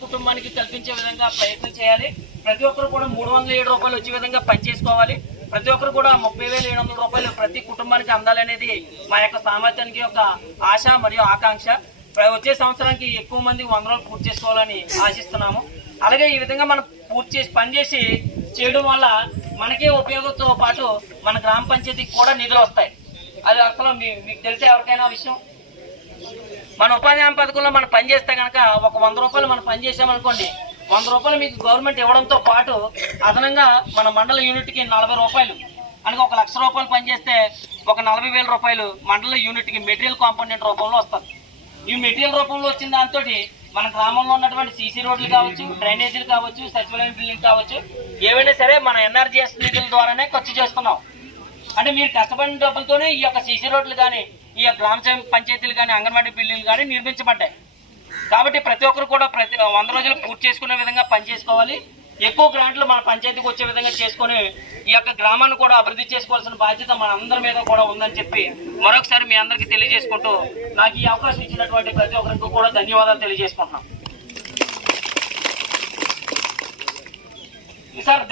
కుటుంబానికి కల్పించే విధంగా ప్రయత్నం చేయాలి. ప్రతి ఒక్కరు కూడా మూడు వందల ఏడు రూపాయలు వచ్చే విధంగా పనిచేసుకోవాలి. ప్రతి ఒక్కరు కూడా ముప్పై వేల ఏడు వందల రూపాయలు ప్రతి కుటుంబానికి అందాలనేది మా యొక్క సామర్థ్యానికి యొక్క ఆశ మరియు ఆకాంక్ష. ప్ర- వచ్చే సంవత్సరానికి ఎక్కువ మంది వంద రోజులు పూర్తి చేసుకోవాలని ఆశిస్తున్నాము. అలాగే ఈ విధంగా మనం పూర్తి చేసి పనిచేసి చేయడం వల్ల మనకే ఉపయోగంతో పాటు మన గ్రామ పంచాయతీకి కూడా నిధులు వస్తాయి. అది అసలు మీ- మీకు తెలిసే ఎవరికైనా విషయం? మన ఉపాధి హామీ పథకంలో మనం పనిచేస్తే కనుక ఒక వంద రూపాయలు మనం పనిచేసామనుకోండి వంద రూపాయలు మీకు గవర్నమెంట్ ఇవ్వడంతో పాటు అదనంగా మన మండల యూనిట్కి నలభై రూపాయలు అనగా ఒక లక్ష రూపాయలు పనిచేస్తే ఒక నలభై వేల రూపాయలు మండల యూనిట్కి మెటీరియల్ కాంపోనెంట్ రూపంలో వస్తుంది ఈ మెటీరియల్ రూపంలో వచ్చిన దాంతో మన గ్రామంలో ఉన్నటువంటి సీసీ రోడ్లు కావచ్చు డ్రైనేజీలు కావచ్చు సచివాలయం బిల్డింగ్ కావచ్చు ఏవైనా సరే మన ఎన్ఆర్జీఎస్ నిధుల ద్వారానే ఖర్చు చేస్తున్నాం. అంటే మీరు కష్టపడిన డబ్బులతోనే ఈ యొక్క సీసీ రోడ్లు కానీ ఈ యొక్క గ్రామ పంచాయతీలు కానీ అంగన్వాడీ బిల్లులు కానీ నిర్మించబడ్డాయి. కాబట్టి ప్రతి ఒక్కరు కూడా ప్రతి వంద రోజులు పూర్తి చేసుకునే విధంగా పనిచేసుకోవాలి ఎక్కువ గ్రాంట్లు మన పంచాయతీకి వచ్చే విధంగా చేసుకొని ఈ యొక్క గ్రామాన్ని కూడా అభివృద్ధి చేసుకోవాల్సిన బాధ్యత మన అందరి మీద కూడా ఉందని చెప్పి మరొకసారి మీ అందరికీ తెలియజేసుకుంటూ నాకు ఈ అవకాశం ఇచ్చినటువంటి ప్రతి ఒక్కరికి కూడా ధన్యవాదాలు తెలియజేసుకుంటున్నాం. సార్